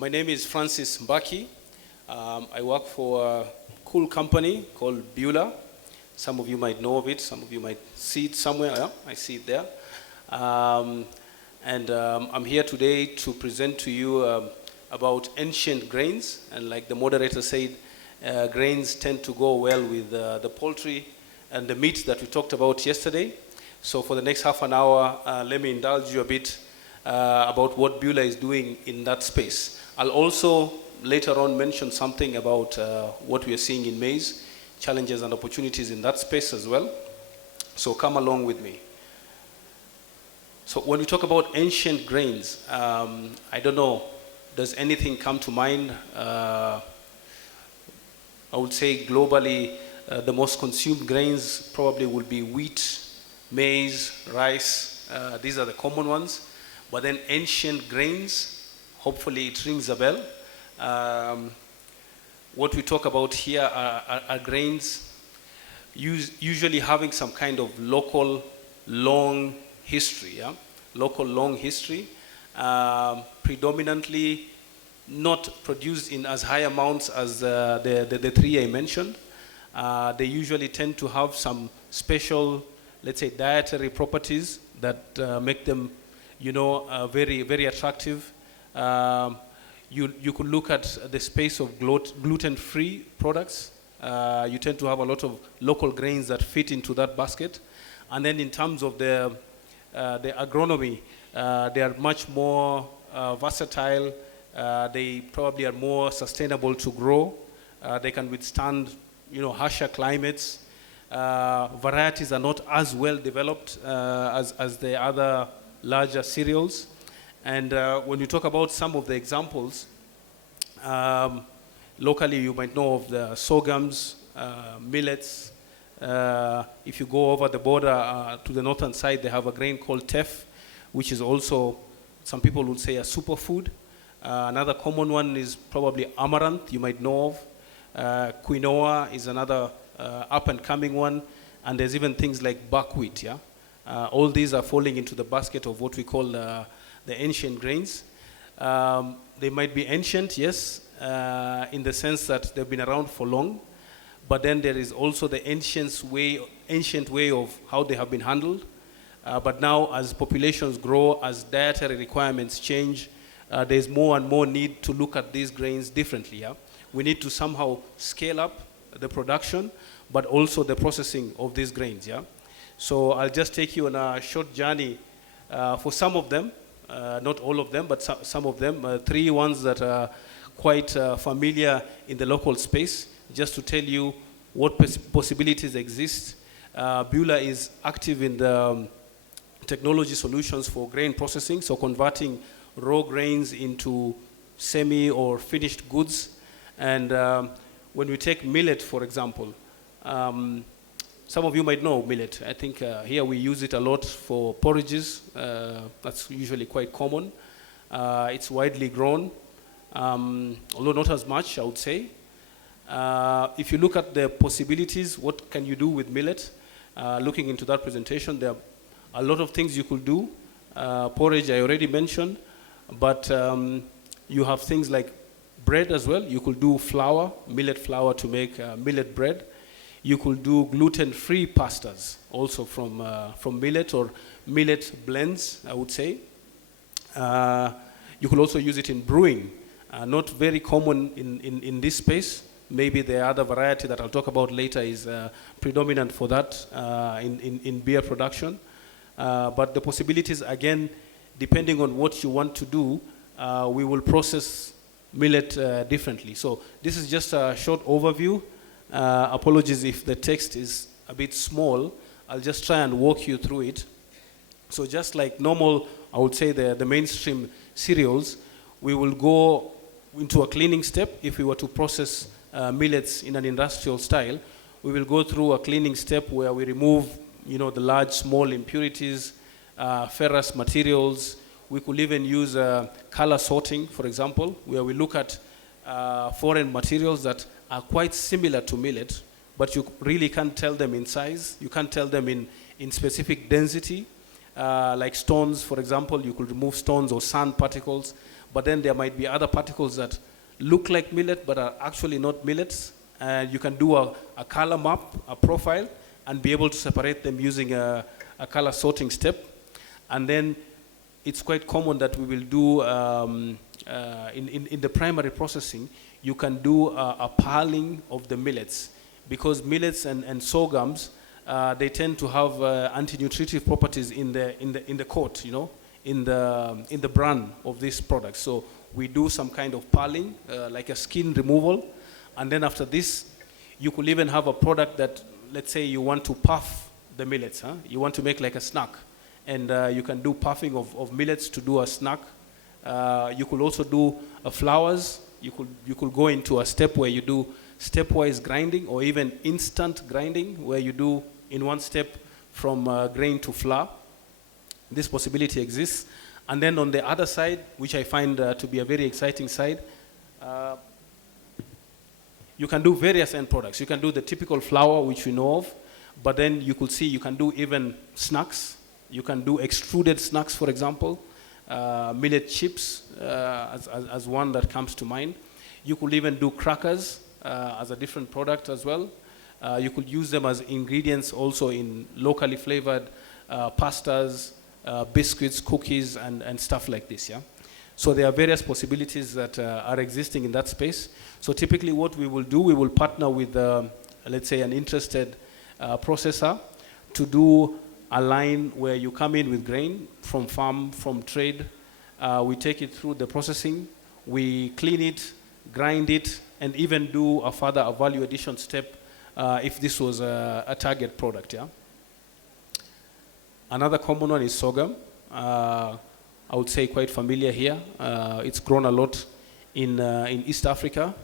my name is Francis Mbaki. I work for a cool company called Buhler. Some of you might know of it. Some of you might see it somewhere. Yeah, I see it there. I'm here today to present to you about ancient grains. And like the moderator said, grains tend to go well with the poultry and the meat that we talked about yesterday. So for the next half an hour, let me indulge you a bit about what Buhler is doing in that space. I'll also later on mention something about what we are seeing in maize, challenges and opportunities in that space as well. So come along with me. So when we talk about ancient grains, I don't know, does anything come to mind? I would say globally, the most consumed grains probably would be wheat, maize, rice. These are the common ones. But then ancient grains, hopefully it rings a bell. What we talk about here are grains usually having some kind of local long history. Yeah? Local long history, predominantly not produced in as high amounts as the three I mentioned. They usually tend to have some special, let's say, dietary properties that make them, very, very attractive. You could look at the space of gluten-free products. You tend to have a lot of local grains that fit into that basket. And then in terms of the agronomy, they are much more versatile. They probably are more sustainable to grow. They can withstand, harsher climates. Varieties are not as well developed as the other larger cereals. And when you talk about some of the examples, locally you might know of the sorghums, millets. If you go over the border to the northern side, they have a grain called teff, which is also, some people would say, a superfood. Another common one is probably amaranth, you might know of. Quinoa is another up-and-coming one. And there's even things like buckwheat, yeah? All these are falling into the basket of what we call the ancient grains. They might be ancient, yes, in the sense that they've been around for long. But then there is also the ancient way of how they have been handled. But now as populations grow, as dietary requirements change, there's more and more need to look at these grains differently. Yeah? We need to somehow scale up the production, but also the processing of these grains. Yeah? So I'll just take you on a short journey for some of them, not all of them, but some of them, three ones that are quite familiar in the local space, just to tell you what possibilities exist. Buhler is active in the technology solutions for grain processing, so converting raw grains into semi or finished goods. And when we take millet, for example, some of you might know millet. I think here we use it a lot for porridges. That's usually quite common. It's widely grown, although not as much, I would say. If you look at the possibilities, what can you do with millet? Looking into that presentation, there are a lot of things you could do. Porridge, I already mentioned, but you have things like bread as well. You could do flour, millet flour to make millet bread. You could do gluten-free pastas also from millet or millet blends, I would say. You could also use it in brewing. Not very common in this space. Maybe the other variety that I'll talk about later is predominant for that in beer production. But the possibilities, again, depending on what you want to do, we will process millet differently. So this is just a short overview. Apologies if the text is a bit small. I'll just try and walk you through it. So just like normal, I would say the mainstream cereals, we will go into a cleaning step. If we were to process millets in an industrial style, we will go through a cleaning step where we remove, the large, small impurities, ferrous materials. We could even use color sorting, for example, where we look at foreign materials that are quite similar to millet, but you really can't tell them in size. You can't tell them in specific density. Like stones, for example, you could remove stones or sand particles, but then there might be other particles that look like millet but are actually not millets. And you can do a color map, a profile, and be able to separate them using a color sorting step. And then it's quite common that we will do, in the primary processing, you can do a piling of the millets, because millets and sorghums, they tend to have anti-nutritive properties in the coat, you know, in the bran of these products. So we do some kind of piling, like a skin removal, and then after this, you could even have a product that, let's say you want to puff the millets, huh? You want to make like a snack, and you can do puffing of millets to do a snack. You could also do flours. You could go into a step where you do stepwise grinding, or even instant grinding, where you do in one step from grain to flour. This possibility exists. And then on the other side, which I find to be a very exciting side, you can do various end products. You can do the typical flour, which we know of, but then you could see you can do even snacks. You can do extruded snacks, for example, millet chips as one that comes to mind. You could even do crackers as a different product as well. You could use them as ingredients also in locally flavored pastas, biscuits, cookies, and stuff like this, yeah? So there are various possibilities that are existing in that space. So typically what we will do, we will partner with, let's say, an interested processor to do a line where you come in with grain from farm, from trade. We take it through the processing. We clean it, grind it, and even do a further value addition step if this was a target product, yeah? Another common one is sorghum. I would say quite familiar here. It's grown a lot in East Africa,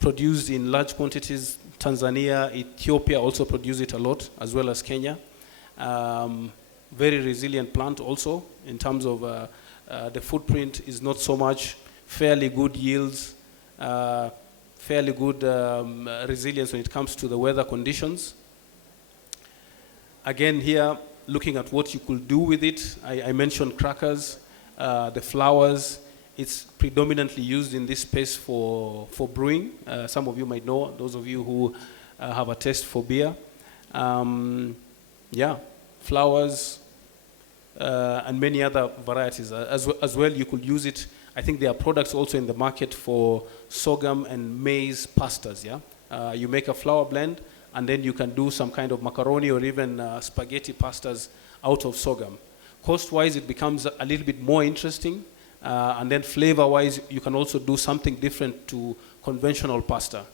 produced in large quantities. Tanzania, Ethiopia also produce it a lot, as well as Kenya. Very resilient plant also in terms of the footprint is not so much, fairly good yields, fairly good resilience when it comes to the weather conditions. Again here, looking at what you could do with it, I mentioned crackers, the flours. It's predominantly used in this space for brewing. Some of you might know, those of you who have a taste for beer. Yeah, flours and many other varieties. As well, you could use it. I think there are products also in the market for sorghum and maize pastas, yeah? You make a flour blend, and then you can do some kind of macaroni or even spaghetti pastas out of sorghum. Cost-wise, it becomes a little bit more interesting, and then flavor-wise, you can also do something different to conventional pasta.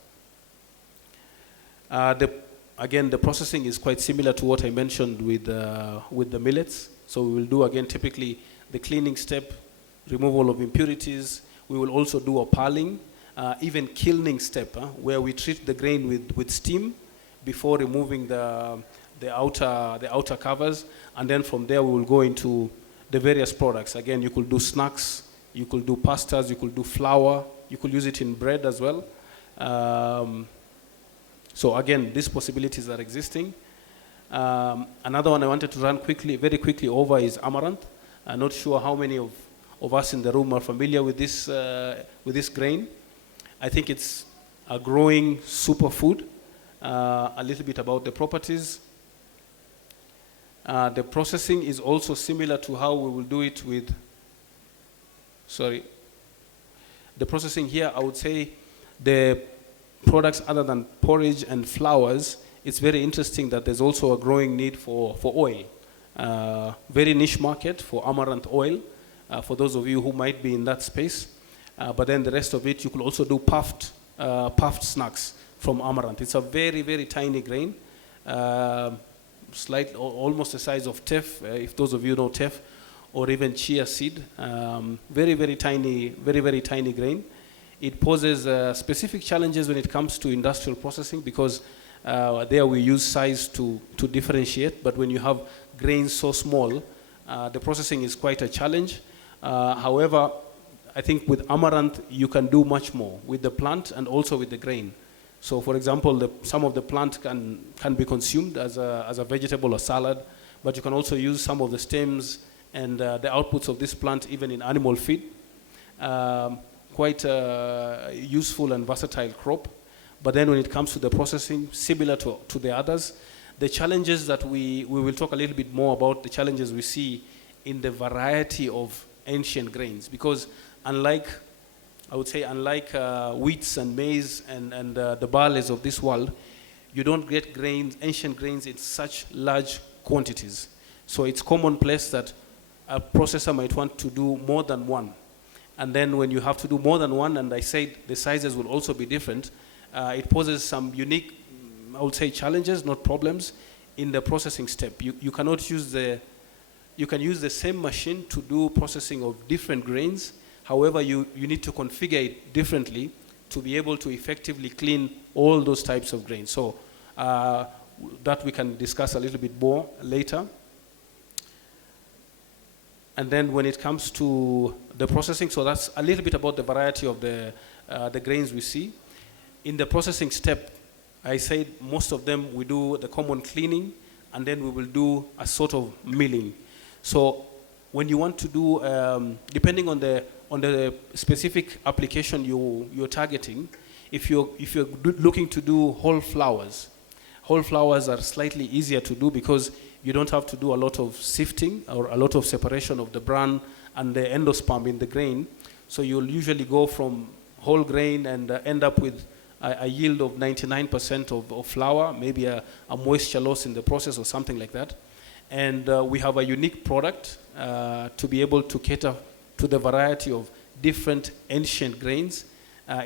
Again, the processing is quite similar to what I mentioned with the millets. So we will do, again, typically the cleaning step, removal of impurities. We will also do a piling, even kilning step, where we treat the grain with steam before removing the outer covers, and then from there we will go into the various products. Again, you could do snacks, you could do pastas, you could do flour, you could use it in bread as well. So again, these possibilities are existing. Another one I wanted to run very quickly over is amaranth. I'm not sure how many of us in the room are familiar with this grain. I think it's a growing superfood. A little bit about the properties. The processing is also similar to how we will do it with, the processing here, I would say the products other than porridge and flours, it's very interesting that there's also a growing need for oil. Very niche market for amaranth oil, for those of you who might be in that space. But then the rest of it, you could also do puffed snacks from amaranth. It's a very, very tiny grain, slightly, almost the size of teff, if those of you know teff, or even chia seed. Very, very tiny grain. It poses specific challenges when it comes to industrial processing, because there we use size to differentiate, but when you have grains so small, the processing is quite a challenge. However, I think with amaranth, you can do much more with the plant and also with the grain. So for example, some of the plant can be consumed as a vegetable or salad, but you can also use some of the stems and the outputs of this plant even in animal feed. quite a useful and versatile crop. But then when it comes to the processing, similar to the others, the challenges that we will talk a little bit more about, the challenges we see in the variety of ancient grains. Because unlike, I would say, unlike wheats and maize and the barleys of this world, you don't get grains, ancient grains in such large quantities. So it's commonplace that a processor might want to do more than one. And then when you have to do more than one, and I said the sizes will also be different, it poses some unique, I would say, challenges, not problems, in the processing step. You cannot use you can use the same machine to do processing of different grains. However, you need to configure it differently to be able to effectively clean all those types of grains. So that we can discuss a little bit more later. And then when it comes to the processing, so that's a little bit about the variety of the grains we see. In the processing step, I said most of them we do the common cleaning, and then we will do a sort of milling. So when you want to do, depending on the specific application you're targeting, if you're looking to do whole flours are slightly easier to do because you don't have to do a lot of sifting or a lot of separation of the bran and the endosperm in the grain. So you'll usually go from whole grain and end up with a yield of 99% of flour, maybe a moisture loss in the process or something like that. And we have a unique product to be able to cater to the variety of different ancient grains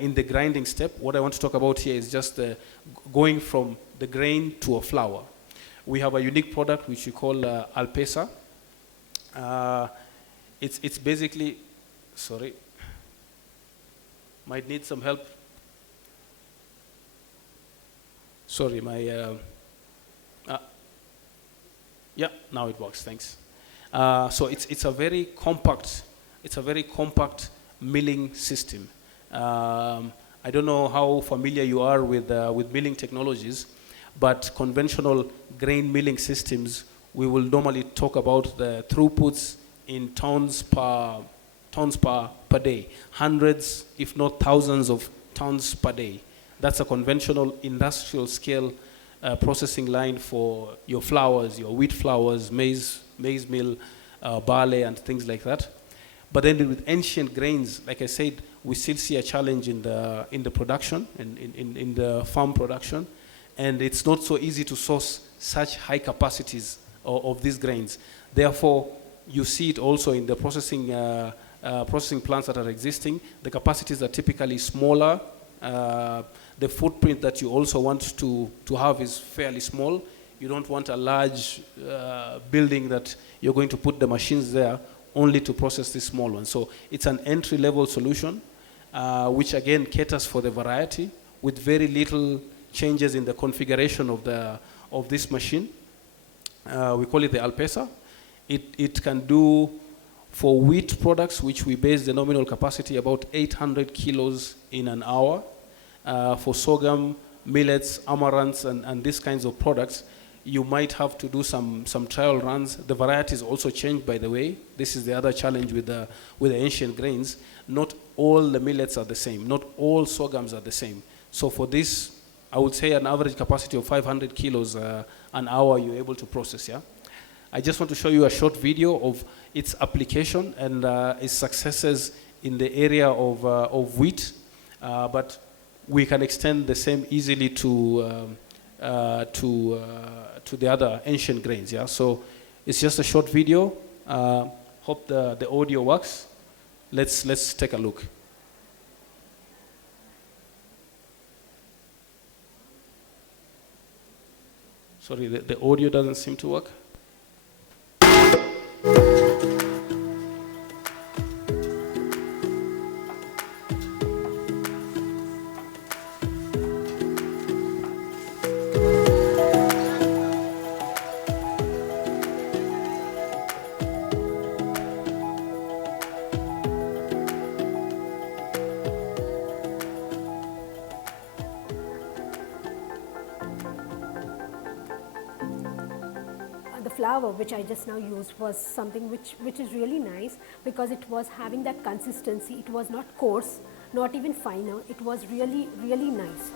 in the grinding step. What I want to talk about here is just going from the grain to a flour. We have a unique product which we call Alpesa. It's basically, sorry, might need some help. Sorry, yeah, now it works, thanks. So it's a very compact milling system. I don't know how familiar you are with milling technologies, but conventional grain milling systems, we will normally talk about the throughputs in tons per day, hundreds, if not thousands of tons per day. That's a conventional industrial scale processing line for your flours, your wheat flours, maize meal, barley, and things like that. But then with ancient grains, like I said, we still see a challenge in the production, in the farm production, and it's not so easy to source such high capacities of these grains. Therefore, you see it also in the processing plants that are existing. The capacities are typically smaller. The footprint that you also want to have is fairly small. You don't want a large building that you're going to put the machines there only to process this small one. So it's an entry-level solution, which again caters for the variety with very little changes in the configuration of this machine. We call it the Alpesa. It can do, for wheat products, which we base the nominal capacity about 800 kilos in an hour. For sorghum, millets, amaranths, and these kinds of products, you might have to do some trial runs. The varieties also change, by the way. This is the other challenge with the ancient grains. Not all the millets are the same. Not all sorghums are the same. So for this, I would say an average capacity of 500 kilos an hour you're able to process, yeah? I just want to show you a short video of its application and its successes in the area of wheat, but we can extend the same easily to the other ancient grains, yeah? So it's just a short video. Hope the audio works. Let's take a look. Sorry, the audio doesn't seem to work. flour which I just now used was something which is really nice, because it was having that consistency. It was not coarse, not even finer. It was really, really nice.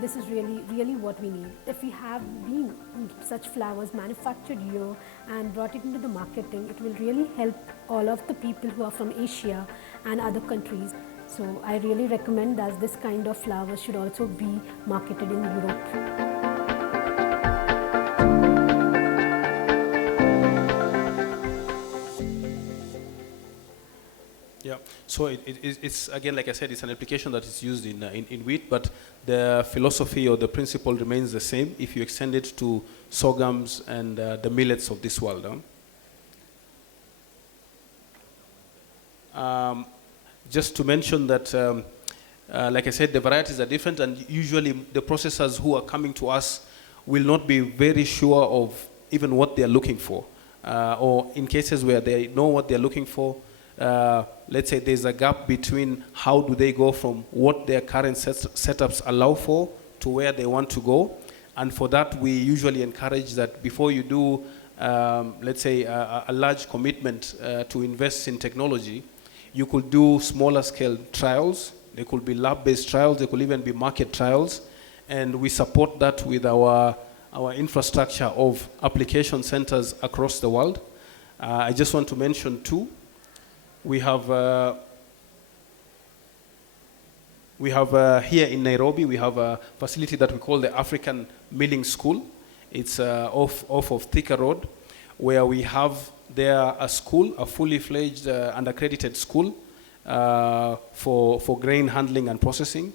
This is really, really what we need. If we have been such flowers manufactured here and brought it into the marketing, it will really help all of the people who are from Asia and other countries. So I really recommend that this kind of flowers should also be marketed in Europe. Yeah, so it's again, like I said, it's an application that is used in wheat, but the philosophy or the principle remains the same if you extend it to sorghums and the millets of this world. Just to mention that, like I said, the varieties are different, and usually the processors who are coming to us will not be very sure of even what they are looking for, or in cases where they know what they are looking for. Let's say there's a gap between how do they go from what their current setups allow for to where they want to go. And for that, we usually encourage that before you do, let's say, a large commitment to invest in technology, you could do smaller scale trials. They could be lab-based trials. They could even be market trials. And we support that with our infrastructure of application centers across the world. I just want to mention two. We have here in Nairobi, we have a facility that we call the African Milling School. It's off of Thika Road, where we have there a school, a fully fledged and accredited school for grain handling and processing.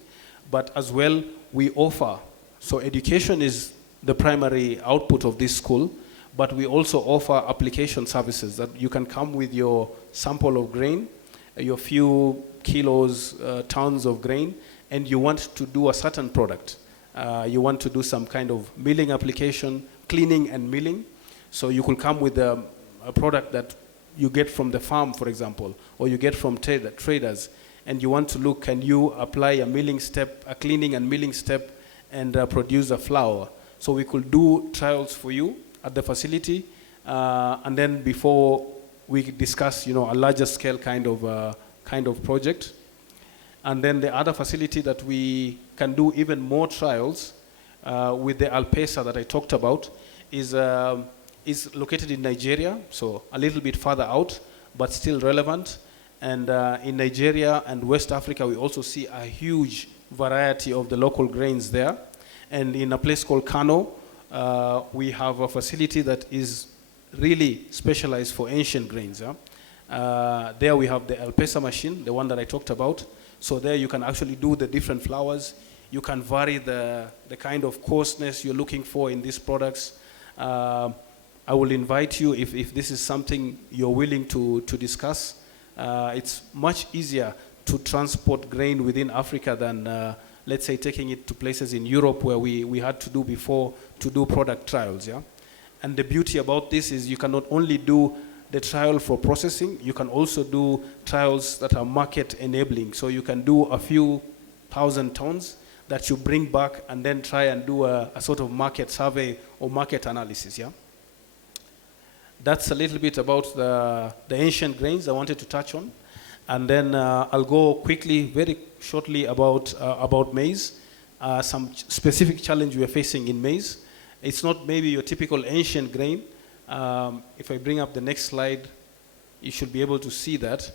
But as well, we offer, so education is the primary output of this school, but we also offer application services that you can come with your sample of grain, your few kilos, tons of grain, and you want to do a certain product. You want to do some kind of milling application, cleaning and milling. So you could come with a product that you get from the farm, for example, or you get from traders, and you want to look, can you apply a milling step, a cleaning and milling step, and produce a flour? So we could do trials for you at the facility, and then before we discuss, a larger scale kind of project. And then the other facility that we can do even more trials with the Alpesa that I talked about is located in Nigeria, so a little bit further out, but still relevant. And in Nigeria and West Africa, we also see a huge variety of the local grains there. And in a place called Kano, we have a facility that is really specialized for ancient grains. There we have the Alpesa machine, the one that I talked about. So there you can actually do the different flours. You can vary the kind of coarseness you're looking for in these products. I will invite you, if this is something you're willing to discuss. It's much easier to transport grain within Africa than let's say taking it to places in Europe where we had to do before to do product trials, yeah? And the beauty about this is you can not only do the trial for processing, you can also do trials that are market enabling. So you can do a few thousand tons that you bring back and then try and do a sort of market survey or market analysis, yeah? That's a little bit about the ancient grains I wanted to touch on. And then I'll go quickly, very shortly about maize. Some specific challenge we are facing in maize. It's not maybe your typical ancient grain. If I bring up the next slide, you should be able to see that.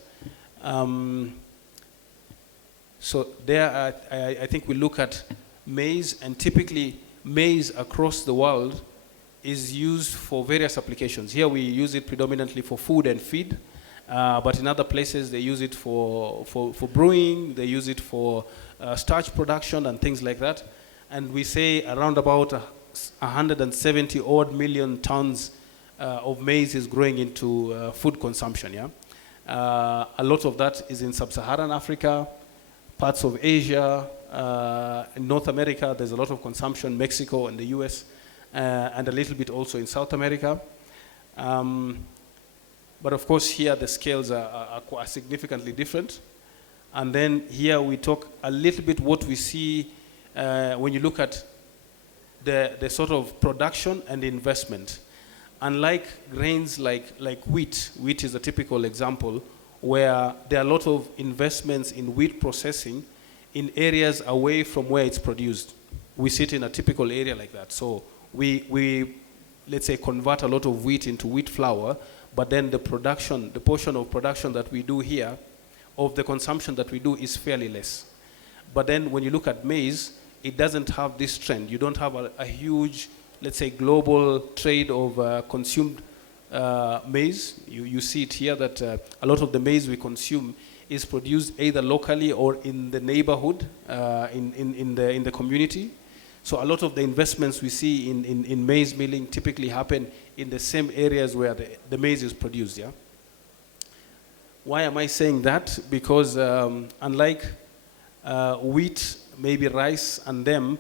So there, I think we look at maize, and typically maize across the world is used for various applications. Here we use it predominantly for food and feed. But in other places, they use it for brewing, they use it for starch production and things like that. And we say around about 170 odd million tons of maize is growing into food consumption, yeah? A lot of that is in sub-Saharan Africa, parts of Asia, in North America, there's a lot of consumption, Mexico and the US, and a little bit also in South America. But of course here the scales are significantly different. And then here we talk a little bit what we see when you look at the sort of production and investment. Unlike grains like wheat is a typical example where there are a lot of investments in wheat processing in areas away from where it's produced. We sit in a typical area like that. So we let's say convert a lot of wheat into wheat flour, but then the portion of production that we do here, of the consumption that we do is fairly less. But then when you look at maize, it doesn't have this trend. You don't have a huge, let's say, global trade of consumed maize. You see it here that a lot of the maize we consume is produced either locally or in the neighborhood, in the community. So a lot of the investments we see in maize milling typically happen in the same areas where the maize is produced, yeah? Why am I saying that? Because unlike wheat, maybe rice and them,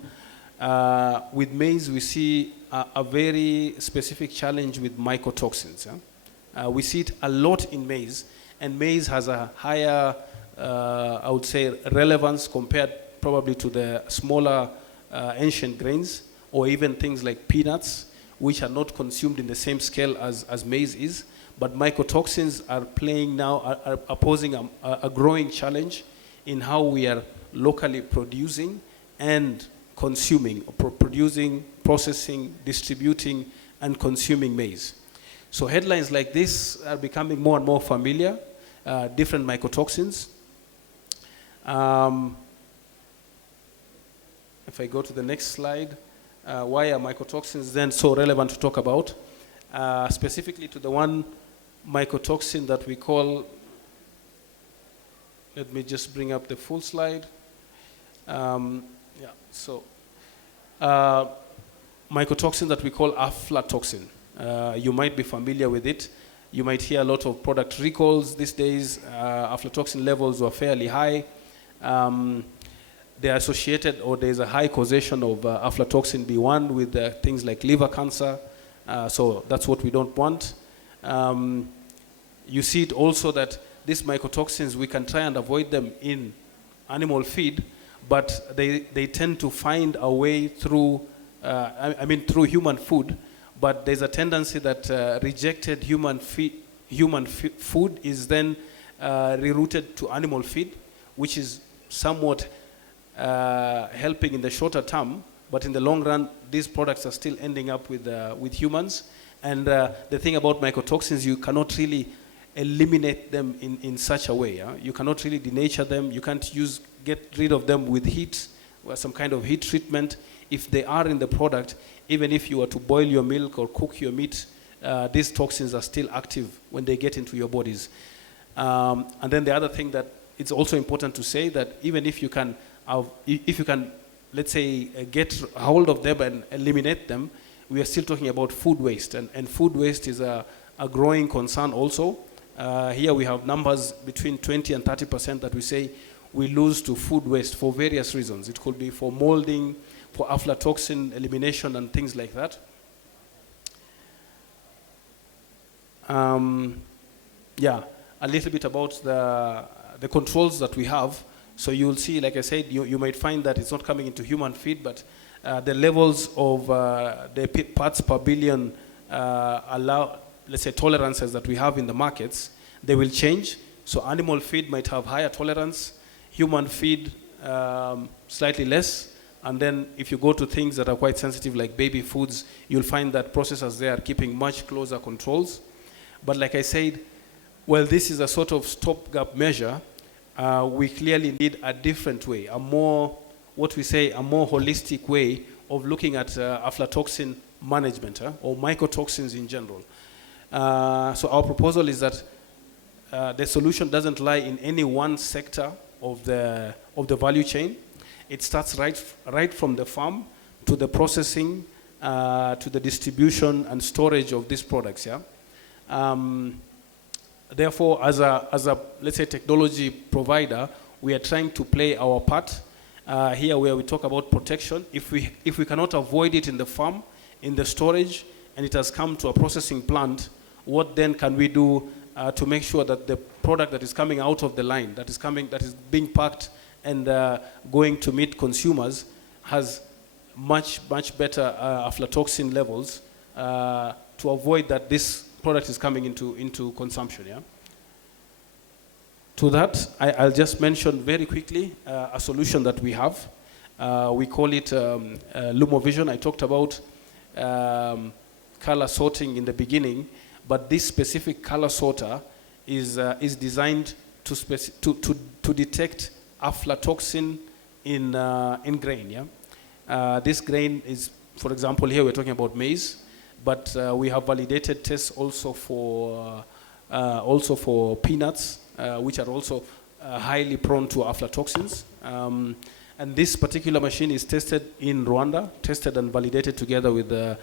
with maize we see a very specific challenge with mycotoxins. Yeah? We see it a lot in maize, and maize has a higher, I would say, relevance compared probably to the smaller ancient grains, or even things like peanuts, which are not consumed in the same scale as maize is. But mycotoxins are playing now, are posing a growing challenge in how we are locally producing and consuming, producing, processing, distributing, and consuming maize. So headlines like this are becoming more and more familiar, different mycotoxins. If I go to the next slide, why are mycotoxins then so relevant to talk about? Specifically to the one mycotoxin that we call, let me just bring up the full slide. Mycotoxin that we call aflatoxin. You might be familiar with it. You might hear a lot of product recalls these days. Aflatoxin levels were fairly high. They are associated, or there's a high causation of aflatoxin B1 with things like liver cancer. So that's what we don't want. You see it also that these mycotoxins, we can try and avoid them in animal feed, but they tend to find a way through, through human food. But there's a tendency that rejected human food is then rerouted to animal feed, which is somewhat helping in the shorter term, but in the long run, these products are still ending up with humans. And the thing about mycotoxins, you cannot really eliminate them in such a way. Yeah? You cannot really denature them. You can't get rid of them with heat, or some kind of heat treatment. If they are in the product, even if you were to boil your milk or cook your meat, these toxins are still active when they get into your bodies. And then the other thing that it's also important to say that even if you can, let's say, get hold of them and eliminate them, we are still talking about food waste. And food waste is a growing concern also. Here we have numbers between 20 and 30% that we say we lose to food waste for various reasons. It could be for molding, for aflatoxin elimination and things like that. A little bit about the controls that we have. So you'll see, like I said, you might find that it's not coming into human feed, but the levels of the parts per billion let's say, tolerances that we have in the markets, they will change. So animal feed might have higher tolerance, human feed slightly less. And then if you go to things that are quite sensitive like baby foods, you'll find that processors there are keeping much closer controls. But like I said, well, this is a sort of stopgap measure. We clearly need a different way, a more holistic way of looking at aflatoxin management or mycotoxins in general. So our proposal is that the solution doesn't lie in any one sector of the value chain. It starts right from the farm to the processing, to the distribution and storage of these products. Yeah. Therefore, as a let's say technology provider, we are trying to play our part here, where we talk about protection. If we cannot avoid it in the farm, in the storage, and it has come to a processing plant, what then can we do to make sure that the product that is coming out of the line, that is being packed and going to meet consumers, has much better aflatoxin levels to avoid that this product is coming into consumption. Yeah. To that, I'll just mention very quickly a solution that we have. We call it LumoVision. I talked about color sorting in the beginning, but this specific color sorter is designed to detect aflatoxin in grain. Yeah? This grain is, for example, here we're talking about maize, but we have validated tests also for peanuts, which are also highly prone to aflatoxins. And this particular machine is tested in Rwanda, tested and validated together with the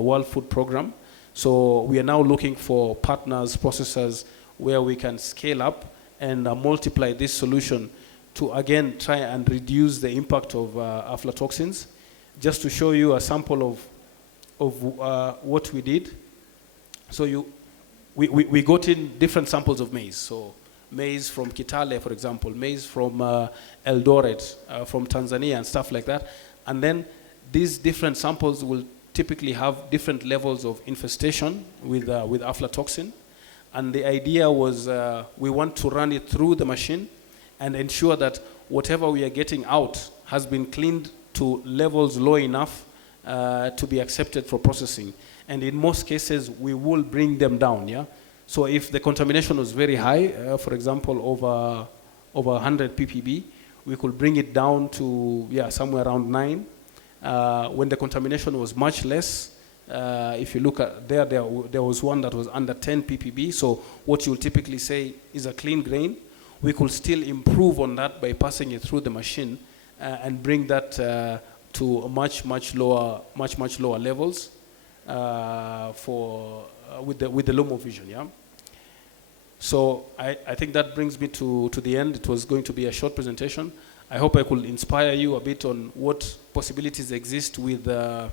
World Food Program. So we are now looking for partners, processors, where we can scale up and multiply this solution to, again, try and reduce the impact of aflatoxins. Just to show you a sample of what we did. So we got in different samples of maize. So maize from Kitale, for example, maize from Eldoret, from Tanzania and stuff like that. And then these different samples will typically have different levels of infestation with aflatoxin. And the idea was we want to run it through the machine and ensure that whatever we are getting out has been cleaned to levels low enough to be accepted for processing. And in most cases, we will bring them down. Yeah. So if the contamination was very high, for example, over 100 ppb, we could bring it down to somewhere around 9. When the contamination was much less, if you look at there was one that was under 10 ppb. So what you'll typically say is a clean grain. We could still improve on that by passing it through the machine and bring that to much lower levels with the LumoVision. Yeah. So I think that brings me to the end. It was going to be a short presentation. I hope I could inspire you a bit on what possibilities exist with the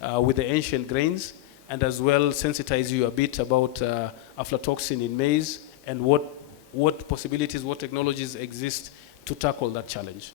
ancient grains, and as well sensitize you a bit about aflatoxin in maize and what possibilities, what technologies exist to tackle that challenge.